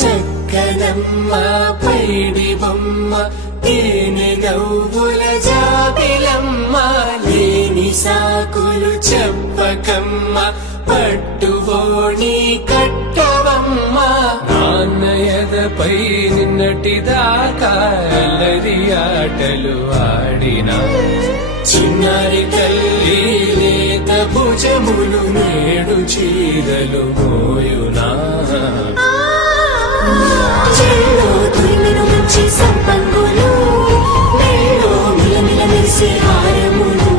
చక్కనమ్మ పైడి బొమ్మ తేనె నవ్వుల జాబిలమ్మ లేని సాకులు చెప్పకమ్మ పట్టువోణి కట్టవమ్మ నాన్నయదపై నిన్నటిదాకా అల్లరి ఆటలు ఆడినా చిన్నారి తల్లి లేత భుజములు నేడు చీరలు మోయునా చెల్లో తురిమిన మంచి సంపంగులు మెల్లో మిలమిల మెరిసే హారములు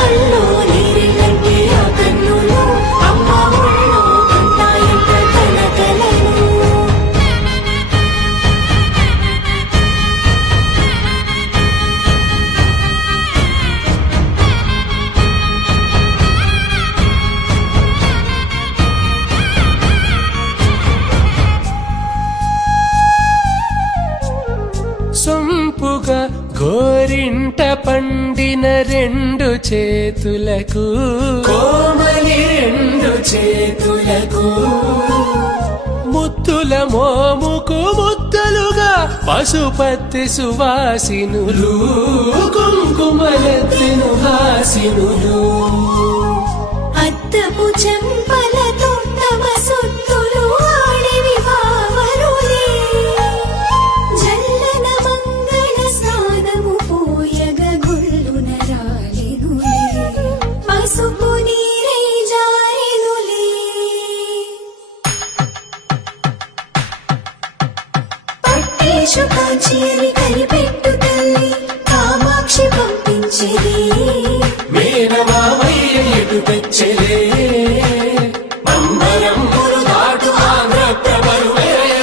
అల్లో నీరిళ్ళంటే ఆ కన్నులు అమ్మ ఒళ్ళో కంటాయంట కలకలను సొంపుగా గోరింట పండిన రెండు చేతులకు కోమలి రెండు చేతులకు ముత్తుల మోముకు ముద్దలుగా పశుపతి సువాసినులు కుంకుమలెత్తిను హాసినులు అద్దపు చెంపలతో తమ సొత్తులు ఆడివి వావరులే జల్లన మంగళ స్నానము పోయగ గుళ్ళున రాలినులే పసుపు నీరై జారినులే పట్టేషు కాచేరి కనిపెట్టు తల్లి కామాక్షి పంపించేది మేనమామయ్య ఎటు తెచ్చలే అంబరములు దాటు ఆంధ్ర ప్రభలు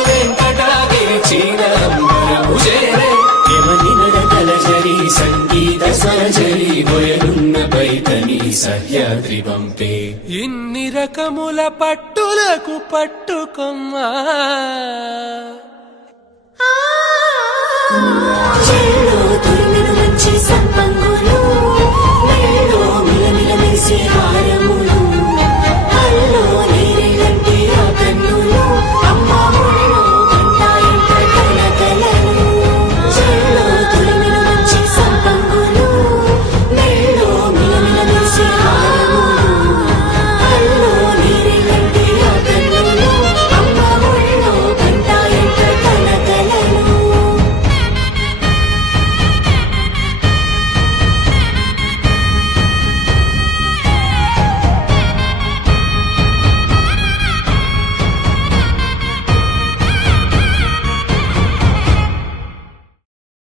వెంకటాగిరి చీనంబరము చేరే యమని నడకల జరి సంగీత స్వరజరి బొయలున్న పైతని సహ్యాద్రి పంపే ఇన్ని రకముల పట్టులకు పట్టుకొమ్మా చెల్లో తురిమిన మంచి సంపంగులు మెల్లో మిలమిల మెరిసే హారములు